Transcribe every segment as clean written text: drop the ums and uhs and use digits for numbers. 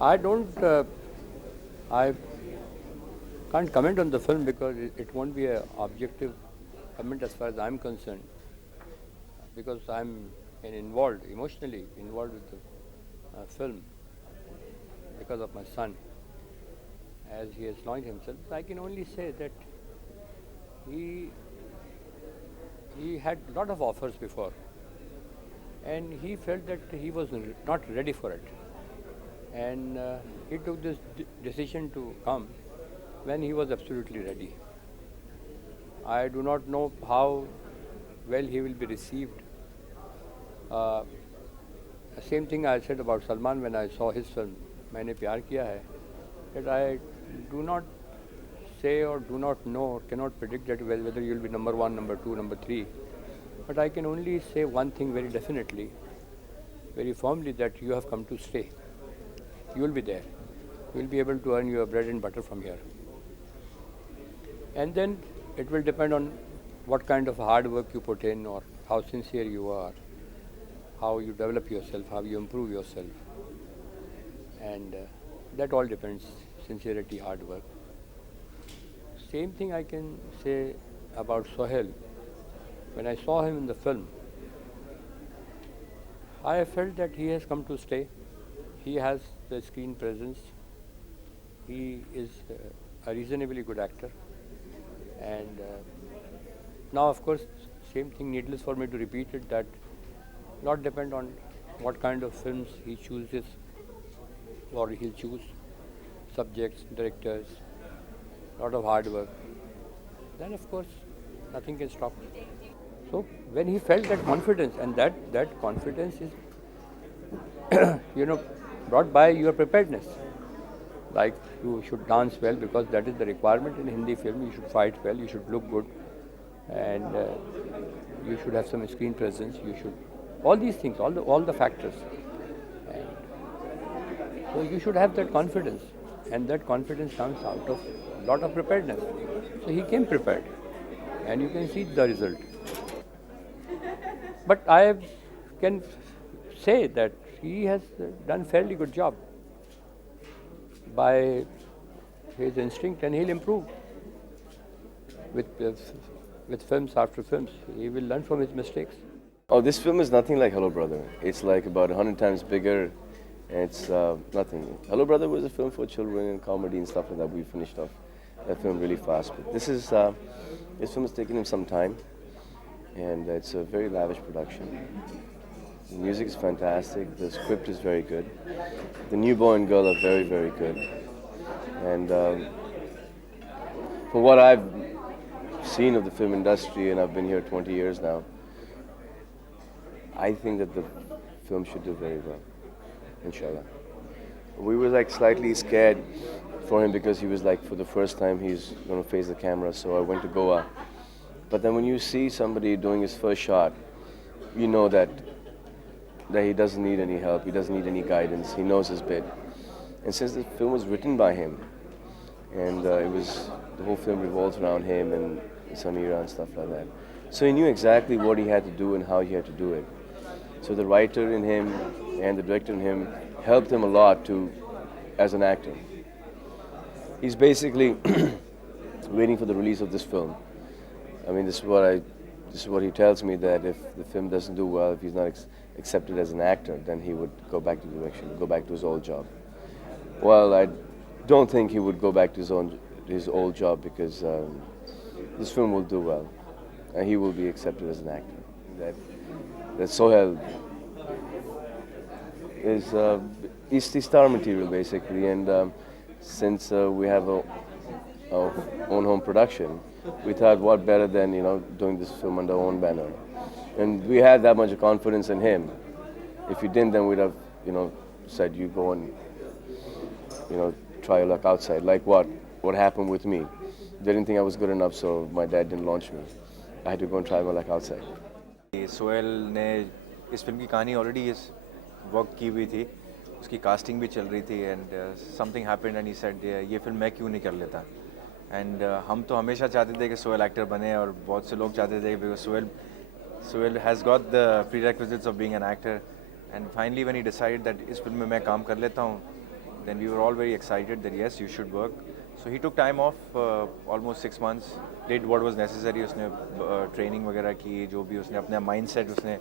I don't. I can't comment on the film because it won't be an objective comment as far as I'm concerned. Because I'm involved, emotionally involved with the film because of my son, as he has launched himself. I can only say that he he had a lot of offers before, and he felt that he was not ready for it, and he took this decision to come when he was absolutely ready. I do not know how well he will be received. Uh, same thing I said about Salman when I saw his film, Maine Pyaar Kiya I, that I do not say or do not know or cannot predict that whether you will be number one, number two, number three. But I can only say one thing very definitely, very firmly, that you have come to stay. You will be there. You will be able to earn your bread and butter from here. And then it will depend on what kind of hard work you put in, or how sincere you are, how you develop yourself, how you improve yourself. And that all depends, sincerity, hard work. Same thing I can say about Sohail. When I saw him in the film, I felt that he has come to stay. He has the screen presence. He is a reasonably good actor. And now, of course, same thing, needless for me to repeat it, that lot depend on what kind of films he chooses, or he'll choose, subjects, directors, lot of hard work. Then, of course, nothing can stop. So when he felt that confidence, and that confidence is, brought by your preparedness. Like, you should dance well because that is the requirement in Hindi film. You should fight well, you should look good, and you should have some screen presence. You should, all these things, all the factors. And so you should have that confidence, and that confidence comes out of a lot of preparedness. So he came prepared, and you can see the result. But I can say that he has done fairly good job by his instinct, and he'll improve with films after films. He will learn from his mistakes. Oh, this film is nothing like Hello Brother. It's like about 100 times bigger. It's nothing. Hello Brother was a film for children and comedy and stuff like that. We finished off that film really fast. But this film has taken him some time, and it's a very lavish production. The music is fantastic. The script is very good. The new boy and girl are very, very good. And from what I've seen of the film industry, and I've been here 20 years now, I think that the film should do very well, inshallah. We were like slightly scared for him because he was like, for the first time he's going to face the camera, so I went to Goa. But then when you see somebody doing his first shot, you know that he doesn't need any help, he doesn't need any guidance, he knows his bit. And since the film was written by him, and the whole film revolves around him and Samira and stuff like that, so he knew exactly what he had to do and how he had to do it. So the writer in him and the director in him helped him a lot as an actor. He's basically waiting for the release of this film. I mean, this is what he tells me, that if the film doesn't do well, if he's not accepted as an actor, then he would go back to direction, go back to his old job. Well, I don't think he would go back to his old job, because this film will do well, and he will be accepted as an actor. That Sohail is he's star material basically, and since we have our own home production, we thought what better than doing this film under our own banner, and we had that much confidence in him. If you didn't, then we'd have said you go and try your luck outside. Like what happened with me. They didn't think I was good enough, so my dad didn't launch me. I had to go and try my luck outside. Sohail ने इस film की कहानी already work की हुई थी, उसकी casting भी चल रही थी, and something happened and he said ये फिल्म मैं क्यों नहीं कर लेता. एंड हम तो हमेशा चाहते थे कि सोहेल एक्टर बने, और बहुत से लोग चाहते थे because Sohail has got the prerequisites of being an actor. And finally when he decided that इस फिल्म में मैं काम कर लेता हूँ, Then we were all very excited that yes, you should work. So he took time off, almost 6 months, did what was necessary. उसने training वगैरह की, जो भी उसने अपना mindset उसने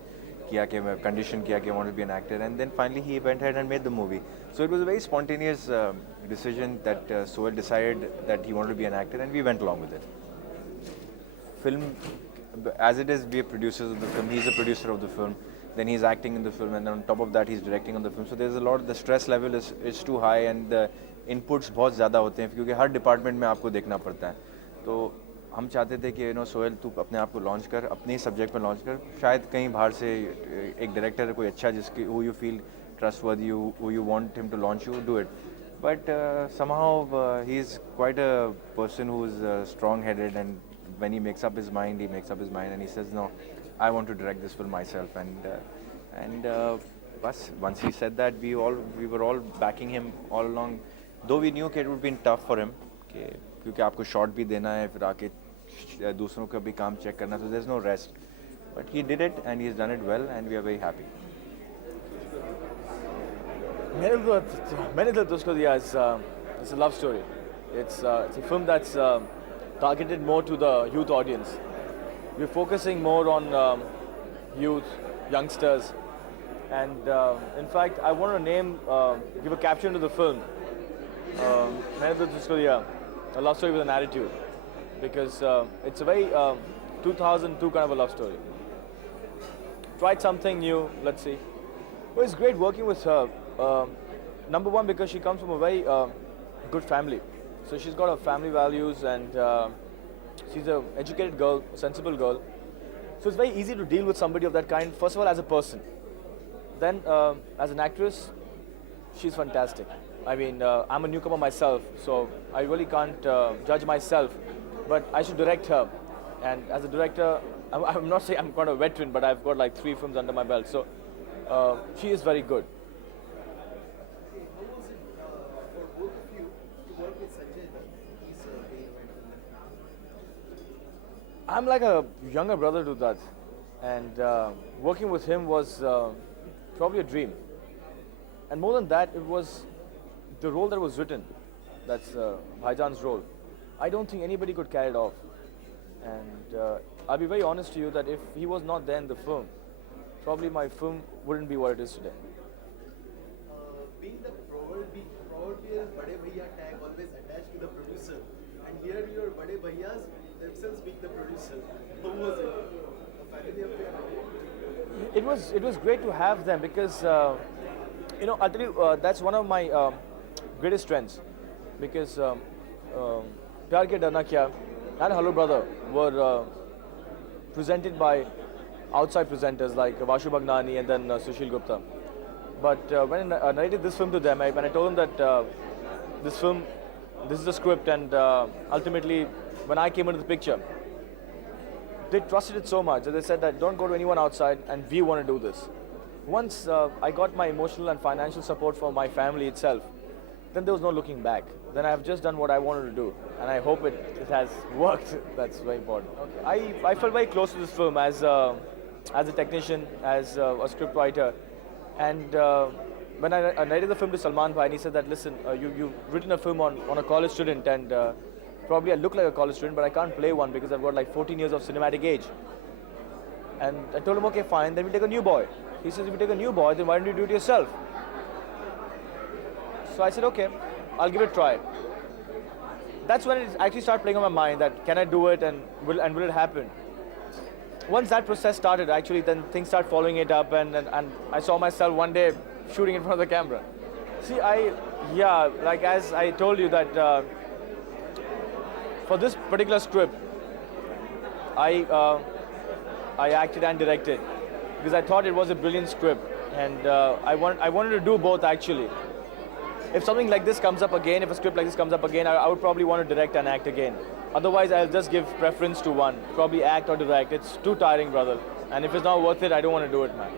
किया कि मैं condition किया कि I want to be an actor, and then finally he went ahead and made the movie. So it was a very spontaneous decision that Sohail decided that he wanted to be an actor, and we went along with it. Film, as it is, we are producers of the film. He's a producer of the film. Then he's acting in the film, and on top of that, he's directing on the film. So there's a lot. The stress level is too high, and the inputs बहुत ज़्यादा होते हैं क्योंकि हर department में आपको देखना पड़ता है. तो हम चाहते थे कि सोहेल तू अपने आप को लॉन्च कर, अपने ही सब्जेक्ट पर लॉन्च कर. शायद कहीं बाहर से एक डायरेक्टर कोई अच्छा जिसकी who you feel trustworthy, who you want him to launch you, do it. But somehow he's quite a person who's strong-headed, and when he makes up his mind, and he says, no, I want to direct this film myself. And once he said that, we were all backing him all along. Though we knew that it would be tough for him, क्योंकि आपको shot भी देना है, फिर आके दूसरों का भी काम check करना, so there's no rest. But he did it, and he's done it well, and we are very happy. Maine Dil Tujhko Diya is a love story. It's a film that's targeted more to the youth audience. We're focusing more on youth, youngsters, and in fact, I want to give a caption to the film, Maine Dil Tujhko Diya, a love story with an attitude, because it's a very 2002 kind of a love story. Tried something new, let's see. Well, it's great working with her. Number one, because she comes from a very good family. So she's got her family values, and she's an educated girl, a sensible girl. So it's very easy to deal with somebody of that kind, first of all, as a person. Then, as an actress, she's fantastic. I mean, I'm a newcomer myself, so I really can't judge myself, but I should direct her. And as a director, I'm not saying I'm quite a veteran, but I've got like 3 films under my belt. So she is very good. I'm like a younger brother to that, and working with him was probably a dream. And more than that, it was the role that was written. That's Bhaijan's role. I don't think anybody could carry it off. And I'll be very honest to you that if he was not there in the film, probably my film wouldn't be what it is today. Being the proverbial Bade Bhaiya tag always attached to the producer, and here your Bade Bhaiyas themselves being the producer. How was it? A family affair? It was great to have them because I'll tell you that's one of my greatest strengths, because Pyaar Kiya I and Hello Brother were presented by outside presenters like Vashu Bhagnani and then Sushil Gupta. But when I narrated this film to them, when I told them that this is the script, and ultimately when I came into the picture, they trusted it so much that they said that don't go to anyone outside, and we want to do this. Once I got my emotional and financial support from my family itself, then there was no looking back. Then I have just done what I wanted to do, and I hope it has worked. That's very important. Okay. I felt very close to this film as a technician, as a script writer, and when I narrated the film to Salman Khan, he said that, listen, you've written a film on a college student, and probably I look like a college student, but I can't play one because I've got like 14 years of cinematic age. And I told him, okay, fine, then we take a new boy. He says, if you take a new boy, then why don't you do it yourself? So I said, okay, I'll give it a try. That's when it actually started playing on my mind that can I do it, and will it happen? Once that process started, actually, then things started following it up, and I saw myself one day shooting in front of the camera. See, like as I told you that for this particular script, I acted and directed because I thought it was a brilliant script, and I wanted to do both actually. If something like this comes up again, if a script like this comes up again, I would probably want to direct and act again. Otherwise, I'll just give preference to one, probably act or direct. It's too tiring, brother. And if it's not worth it, I don't want to do it, man.